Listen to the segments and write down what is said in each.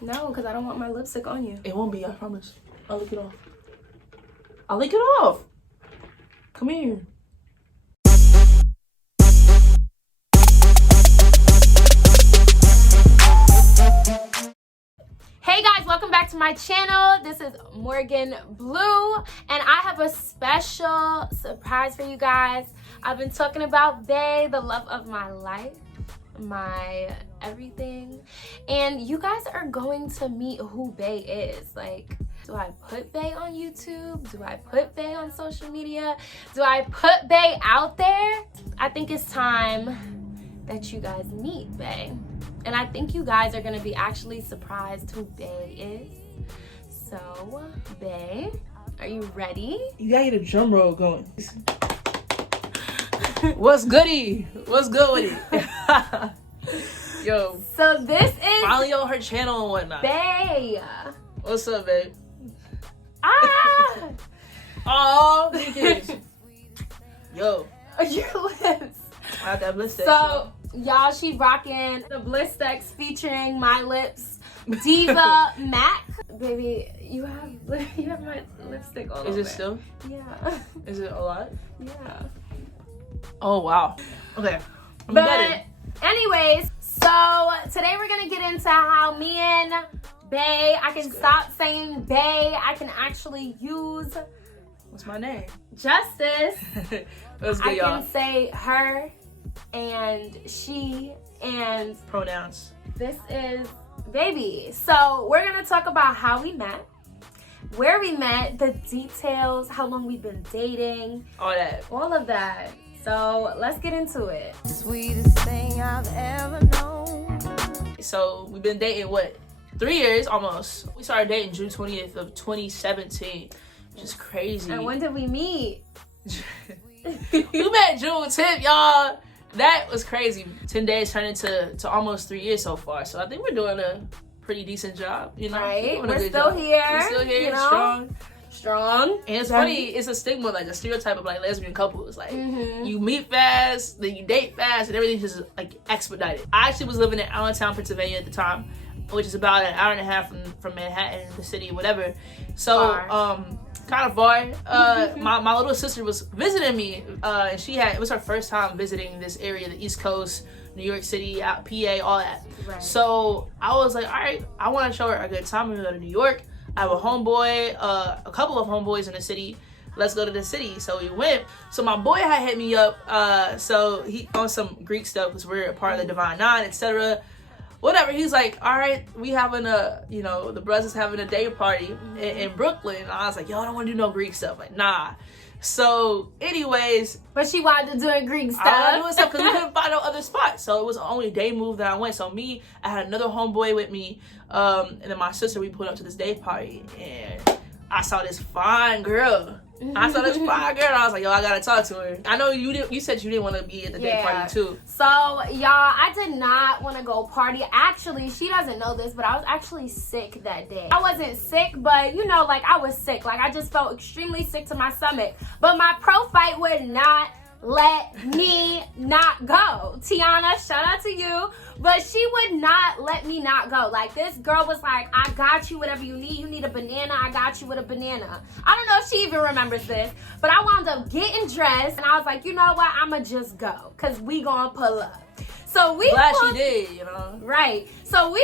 No, because I don't want my lipstick on you. It won't be, I promise. I'll lick it off. I'll lick it off. Come here. Hey guys, welcome back to my channel. This is Morgan Blue, and I have a special surprise for you guys. I've been talking about Bae, the love of my life, my everything, and you guys are going to meet who Bae is. Like, do I put Bae on YouTube? Do I put Bae on social media? Do I put Bae out there? I think it's time that you guys meet Bae. And I think you guys are gonna be actually surprised who Bae is. So, Bae, are you ready? You gotta get a drum roll going. What's goody? What's good with it? Yo. So this is finally on her channel and whatnot. Bae. What's up, babe? Ah! Oh, kids. Yo. Your lips. I have that lipstick. So, y'all, she rocking the Blistex featuring My Lips Diva Mac. Baby, you have my lipstick all over. Is it still? Yeah. Is it a lot? Yeah. Oh, wow. Okay. But anyways, so today we're gonna get into how me and Bae, I can stop saying Bae. I can actually use What's my name? Justice. Let's go, I y'all. can say her and she and Pronouns. this is baby. So we're gonna talk about how we met, where we met, the details, how long we've been dating, all of that. So let's get into it. Sweetest thing I've ever known. So we've been dating, what, 3 years almost. We started dating June 20th of 2017, which is crazy. And when did we meet? We met June 10th, y'all. That was crazy. 10 days turned into almost 3 years so far. So I think we're doing a pretty decent job, you know? Right. We're still here. We're still here, you know? strong. And it's funny, it's a stigma, like a stereotype of like lesbian couples. Like, you meet fast, then you date fast, and everything's just like expedited. I actually was living in Allentown, Pennsylvania at the time, which is about an hour and a half from Manhattan, the city, whatever. So, kind of far. My little sister was visiting me, and it was her first time visiting this area, the East Coast, New York City, out PA, all that. Right. So I was like, all right, I want to show her a good time. We're gonna go to New York. I have a homeboy, a couple of homeboys in the city. Let's go to the city. So we went. So my boy had hit me up. So he on some Greek stuff because we're a part of the Divine Nine, etc. Whatever. He's like, all right, we having the brothers having a day party in Brooklyn. And I was like, yo, I don't want to do no Greek stuff. Like, nah. So, anyways, But she wanted to do a Greek stuff. I was doing stuff because we couldn't find no other spot. So it was only a day move that I went. So I had another homeboy with me, and then my sister. We pulled up to this day party, and I saw this fine girl. And I was like, yo, I gotta talk to her. I know you said you didn't want to be at the day party too. So, y'all, I did not want to go party. Actually, she doesn't know this, but I was actually sick that day. I wasn't sick, but you know, like, I was sick. Like, I just felt extremely sick to my stomach. But my pro-fight would not let me not go. Tiana, shout out to you. But she would not let me not go. Like, this girl was like, I got you whatever you need. You need a banana, I got you with a banana. I don't know if she even remembers this, but I wound up getting dressed, and I was like, you know what? I'ma just go, because we gonna pull up. So we Glad she did, you know? Right. So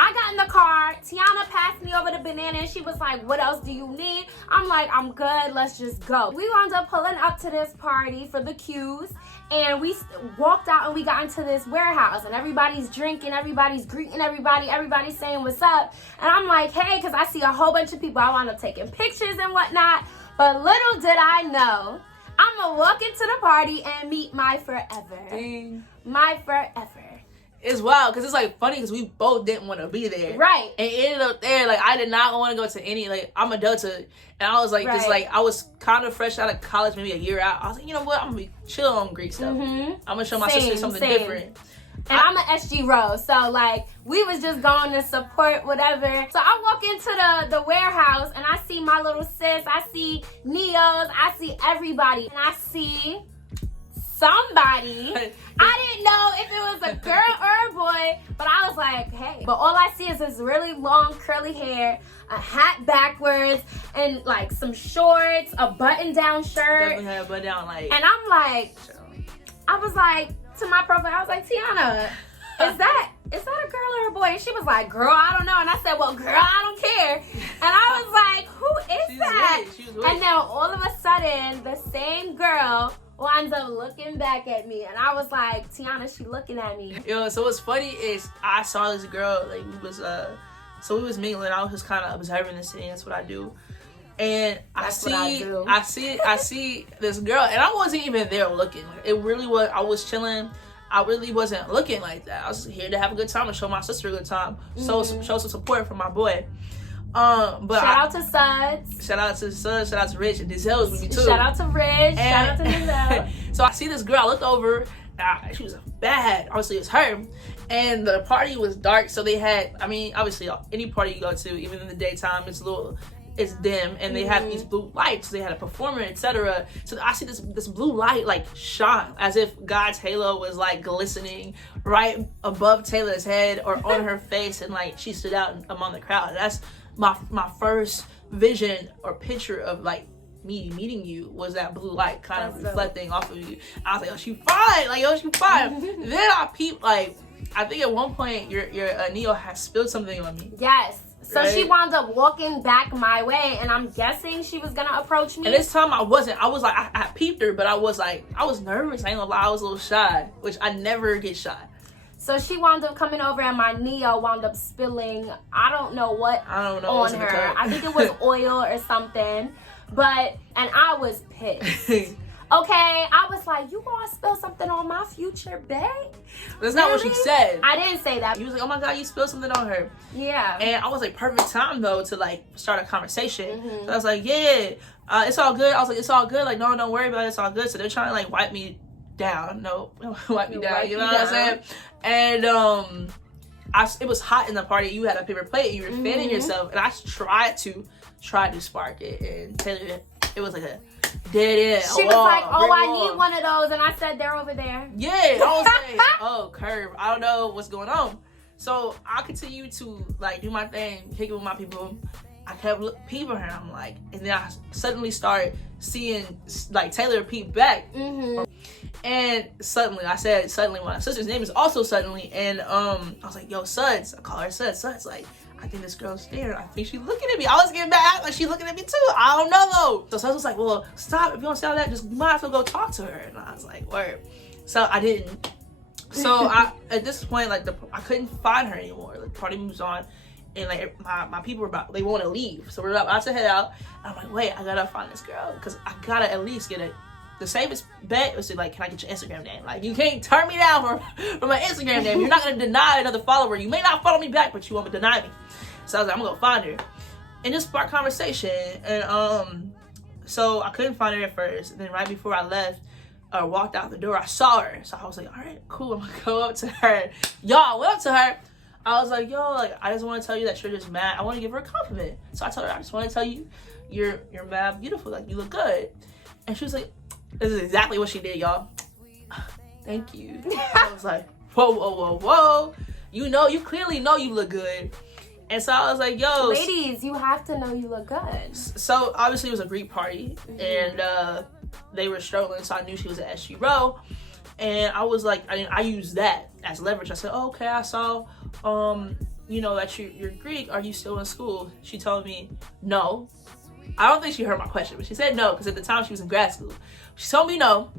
I got in the car. Tiana passed me over the banana, and she was like, what else do you need? I'm like, I'm good. Let's just go. We wound up pulling up to this party for the Q's, and we walked out, and we got into this warehouse, and everybody's drinking, everybody's greeting everybody's saying what's up. And I'm like, hey, because I see a whole bunch of people. I wound up taking pictures and whatnot. But little did I know, I'm going to walk into the party and meet my forever. Ding. My forever. It's wild because it's like funny because we both didn't want to be there, right? And it ended up there. Like, I did not want to go to any. Like, I'm a Delta, and I was like, just like, I was kind of fresh out of college, maybe a year out. I was like, you know what? I'm gonna be chill on Greek stuff. I'm gonna show my sister something different. And I'm an SG Rose, so like we was just going to support whatever. So I walk into the warehouse and I see my little sis, I see Neos, I see everybody, and I see somebody. I didn't know if it was a girl or a boy, but I was like, hey. But all I see is this really long curly hair, a hat backwards, and like some shorts, a button-down shirt. Definitely had a button down, like. And I'm like, I was like, to my profile, I was like, Tiana, is that a girl or a boy? And she was like, girl, I don't know. And I said, well, girl, I don't care. And I was like, who is that? She was weird. And then all of a sudden, the same girl winds up looking back at me. And I was like, Tiana, she looking at me. Yo, so what's funny is I saw this girl, like, we was mingling. I was just kind of observing the scene. That's what I do. And I see this girl, and I wasn't even there looking. It really was. I was chilling. I really wasn't looking like that. I was here to have a good time and show my sister a good time. So show some support for my boy. But shout out to Suds. Shout out to Suds. Shout out to Rich. And Denzel was with me too. Shout out to Rich. Shout out to Denzel. So I see this girl. I looked over. She was bad. Obviously, it was her. And the party was dark. So they had. I mean, obviously, any party you go to, even in the daytime, it's dim, and they have these blue lights. They had a performer, etc. So I see this blue light like shine as if God's halo was like glistening right above Taylor's head or on her face, and like she stood out among the crowd. That's my first vision or picture of like me meeting you, was that blue light kind of reflecting off of you. I was like, oh, she fine, like, yo, she fine. Then I peeped, like, I think at one point your Neo has spilled something on me. Yes. So right? She wound up walking back my way, and I'm guessing she was gonna approach me. And this time I wasn't. I was like, I peeped her, but I was nervous. I ain't gonna lie, I was a little shy, which I never get shy. So she wound up coming over, and my Neo wound up spilling, I don't know on her. I think it was oil or something. And I was pissed. Okay, I was like, you gonna spill something on my future babe? That's not what she said. I didn't say that. You was like, oh my God, you spilled something on her. Yeah. And I was like, perfect time though to like start a conversation. So I was like, yeah, it's all good. I was like, it's all good. Like, no, don't worry about it. It's all good. So they're trying to like wipe me down. No, wipe me down. You know what I'm saying? And it was hot in the party. You had a paper plate. You were fanning yourself, and I tried to spark it. And Taylor, it was like a dead end. She was like, oh, I need one of those. And I said, they're over there. Yeah. I was like, oh, curve. I don't know what's going on. So I continue to like do my thing, kick it with my people. I kept peeping her. I'm like, and then I suddenly started seeing like Taylor peep back. And suddenly, my sister's name is also Suddenly. And I was like, yo, Suds. I call her Suds. Suds, like, I think this girl's staring. I think she's looking at me. I was getting mad, like, she's looking at me too. I don't know though. So Suds was like, well, stop. If you don't stop that, just might as well go talk to her. And I was like, word. So I didn't. So at this point, like, I couldn't find her anymore. Like, the party moves on, and like my people they want to leave. So we're about to head out. And I'm like, wait, I gotta find this girl because I gotta at least get the safest bet was to like, can I get your Instagram name? Like, you can't turn me down for my Instagram name. You're not gonna deny another follower. You may not follow me back, but you won't deny me. So I was like, I'm gonna go find her, and just spark conversation. And so I couldn't find her at first. And then right before I left, walked out the door, I saw her. So I was like, all right, cool. I'm gonna go up to her. I went up to her. I was like, yo, like, I just want to tell you that you're just mad. I want to give her a compliment. So I told her, I just want to tell you, you're mad beautiful. Like, you look good. And she was like, this is exactly what she did, y'all. Thank you. I was like, whoa. You clearly know you look good. And so I was like, yo. Ladies, you have to know you look good. So obviously it was a Greek party. And they were struggling. So I knew she was at SG Row. And I was like, I used that as leverage. I said, oh, okay, I saw, that you're Greek. Are you still in school? She told me no. I don't think she heard my question, but she said no because at the time she was in grad school. She told me no.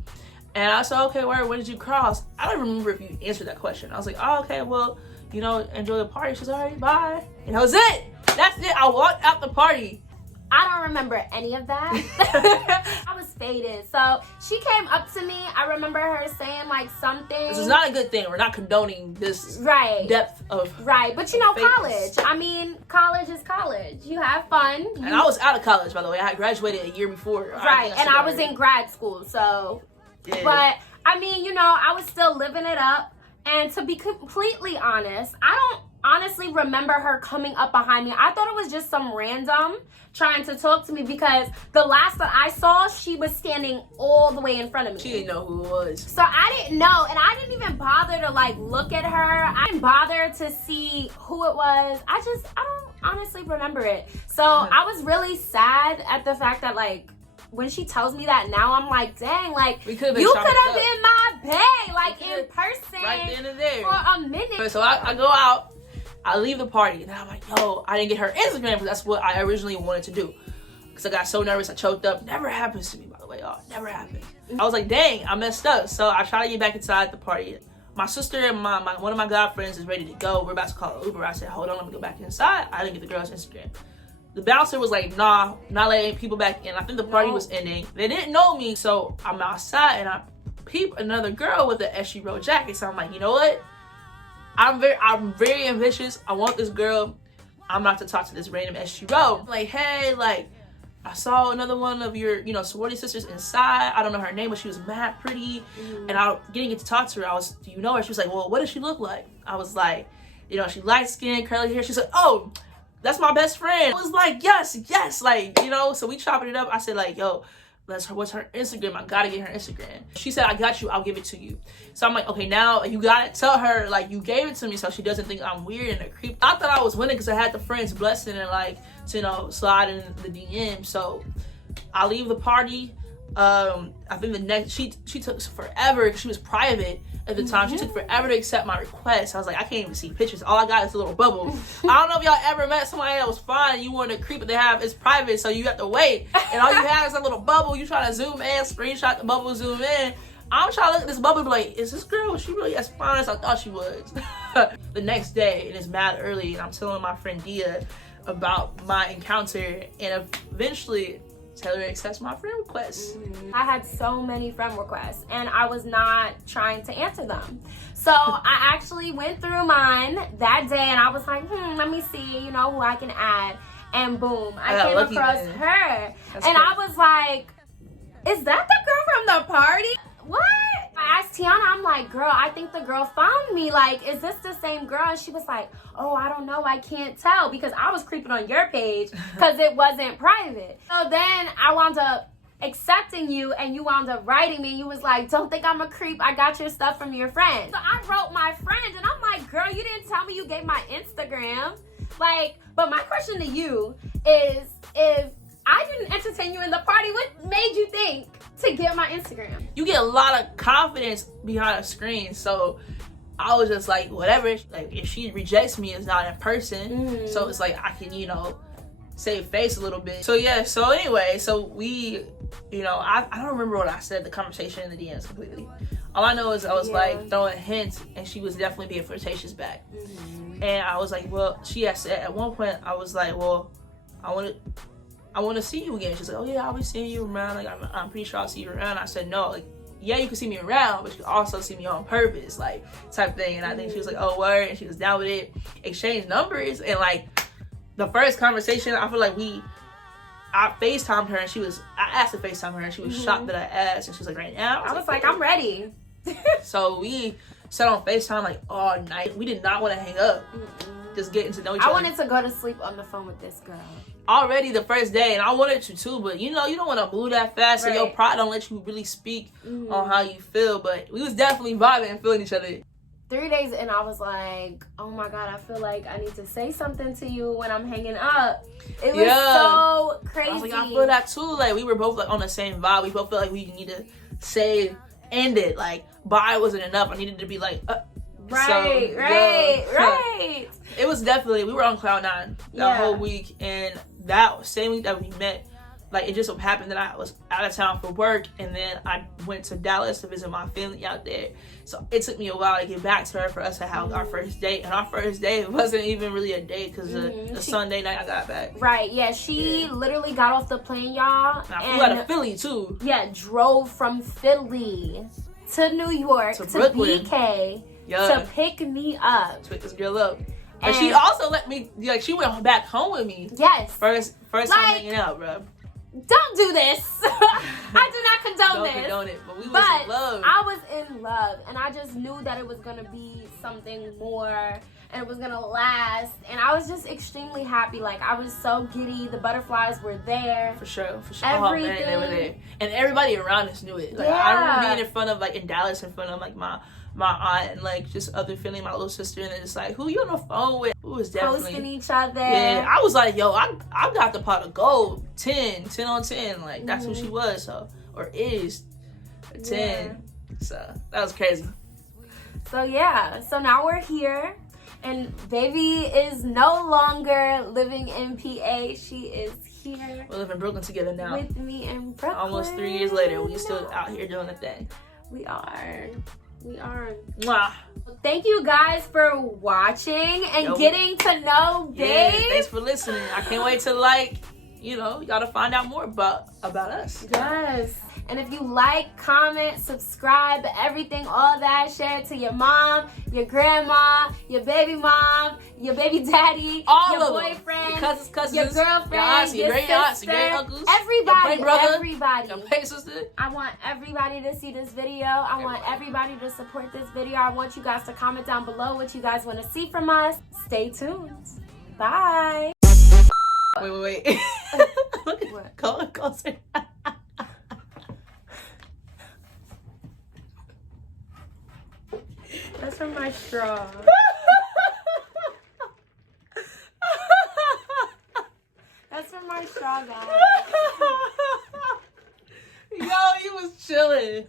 And I said, okay, when did you cross? I don't remember if you answered that question. I was like, oh, okay, well, enjoy the party. She was all right, bye. And that was it. That's it. I walked out the party. I don't remember any of that. I was faded. So she came up to me. I remember her saying like something. This is not a good thing. We're not condoning this depth of But college. I mean, college is college. You have fun. And I was out of college, by the way. I had graduated a year before. Right. And I was in grad school. So, yeah. But I mean, I was still living it up. And to be completely honest, I honestly remember her coming up behind me. I thought it was just some random trying to talk to me because the last that I saw, she was standing all the way in front of me. She didn't know who it was. So I didn't know, and I didn't even bother to like look at her. I didn't bother to see who it was. I don't honestly remember it. So I was really sad at the fact that like when she tells me that now, I'm like, dang, like you could have been my bae, like in person, right then and there, for a minute. So I go out, I leave the party, and I'm like, yo, I didn't get her Instagram because that's what I originally wanted to do. Because I got so nervous, I choked up. Never happens to me, by the way, y'all. Never happened. I was like, dang, I messed up. So I try to get back inside the party. My sister and one of my god friends is ready to go. We're about to call an Uber. I said, hold on, let me go back inside. I didn't get the girl's Instagram. The bouncer was like, nah, not letting people back in. I think the party was ending. They didn't know me, so I'm outside and I peep another girl with an SG Row jacket. So I'm like, you know what? I'm very ambitious. I want this girl. I'm about to talk to this random SG Row. Like, hey, like, I saw another one of your, sorority sisters inside. I don't know her name, but she was mad pretty. And I didn't get to talk to her. Do you know her? She was like, well, what does she look like? I was like, she light skin, curly hair. She's like, oh, that's my best friend. I was like, yes, like, so we chopping it up. I said like, yo, what's her Instagram? I gotta get her Instagram. She said, I got you, I'll give it to you. So I'm like, okay, now you gotta tell her like you gave it to me so she doesn't think I'm weird and a creep. I thought I was winning because I had the friend's blessing and like to slide in the DM. So I leave the party. I think the next she took forever because she was private at the time. She took forever to accept my request. I was like, I can't even see pictures. All I got is a little bubble. I don't know if y'all ever met somebody that was fine and you wanted to creep, but it's private, so you have to wait. And all you have is a little bubble. You try to zoom in, screenshot the bubble, zoom in. I'm trying to look at this bubble and be like, is this girl, was she really as fine as I thought she was? The next day, and it's mad early, and I'm telling my friend Dia about my encounter, and eventually Taylor accepts my friend requests. I had so many friend requests and I was not trying to answer them. So I actually went through mine that day and I was like, let me see, who I can add. And boom, I came across her. And I was like, is that the girl from the party? What? I asked Tiana, I'm like, girl, I think the girl found me. Like, is this the same girl? And she was like, oh, I don't know. I can't tell because I was creeping on your page because it wasn't private. So then I wound up accepting you and you wound up writing me. And you was like, don't think I'm a creep. I got your stuff from your friend. So I wrote my friend and I'm like, girl, you didn't tell me you gave my Instagram. Like, but my question to you is, if I didn't entertain you in the party, what made you think to get my Instagram? You get a lot of confidence behind a screen, so I was just like, whatever. Like, if she rejects me, it's not in person, so it's like I can, save face a little bit. So yeah. So anyway, so we, I don't remember what I said. The conversation in the DMs completely. All I know is I was like throwing hints, and she was definitely being flirtatious back. And I was like, well, she had said at one point, I was like, well, I want to see you again. She's like, oh yeah, I'll be seeing you around. Like, I'm pretty sure I'll see you around. I said, no, like, yeah, you can see me around, but you can also see me on purpose, like, type thing. And I think she was like, oh, word. And she was down with it. Exchanged numbers. And like, the first conversation, I feel like I FaceTimed her and I asked to FaceTime her and she was shocked that I asked. And she was like, right now? I was like, I'm ready. So we sat on FaceTime like all night. We did not want to hang up. Just getting to know each other. I wanted to go to sleep on the phone with this girl. Already the first day, and I wanted to too, but you don't want to move that fast, so your pride don't let you really speak on how you feel. But we was definitely vibing and feeling each other. 3 days in, I was like, oh my God, I feel like I need to say something to you when I'm hanging up. It was so crazy. I was like, I feel that too. Like, we were both like on the same vibe. We both felt like we need to end it. Like, bye wasn't enough. I needed to be like, Right. It was definitely, we were on cloud nine that whole week, and that same week that we met, like, it just so happened that I was out of town for work, and then I went to Dallas to visit my family out there. So it took me a while to get back to her for us to have our first date, and our first date wasn't even really a date because the Sunday night I got back. Right, yeah, she literally got off the plane, y'all. And I flew out of Philly too. Yeah, drove from Philly to New York to BK. To pick me up. To pick this girl up. And she also let me, like, she went back home with me. Yes. First time hanging out, bro. Don't do this. I do not condone this. Don't condone it, but we was in love. I was in love, and I just knew that it was going to be something more. and it was gonna last. And I was just extremely happy. Like, I was so giddy. The butterflies were there. For sure. Everything. Oh man, they were there, and everybody around us knew it. Like, Yeah. I remember being in front of, like, in Dallas, in front of, like, my aunt and, like, just other family, my little sister, and they're just like, who you on the phone with? Who was definitely Posting each other. Yeah, I was like, yo, I got the pot of gold, 10 on 10. Like, that's who she was, so, or is a 10. Yeah. So that was crazy. So yeah, so now we're here, and baby is no longer living in PA. She is here We live in Brooklyn together now. with me in Brooklyn. Almost 3 years later, we still out here doing the thing. We are. Mwah. Thank you guys for watching and Yo. getting to know Yeah, Babe. thanks for listening. I can't wait to, like, you know, y'all to find out more about us. Yes. And if you like, comment, subscribe, everything, all that, share it to your mom, your grandma, your baby mom, your baby daddy, All your of them. boyfriend, Your cousins, your girlfriend, your aunts, your great aunts, sister, your great uncles, everybody, your great brother, everybody. your big sister. I want everybody to see this video. I want everybody to support this video. I want you guys to comment down below what you guys want to see from us. Stay tuned. Bye. Wait. What? Go closer. That's from my straw. That's from my straw, guys. Yo, you was chilling.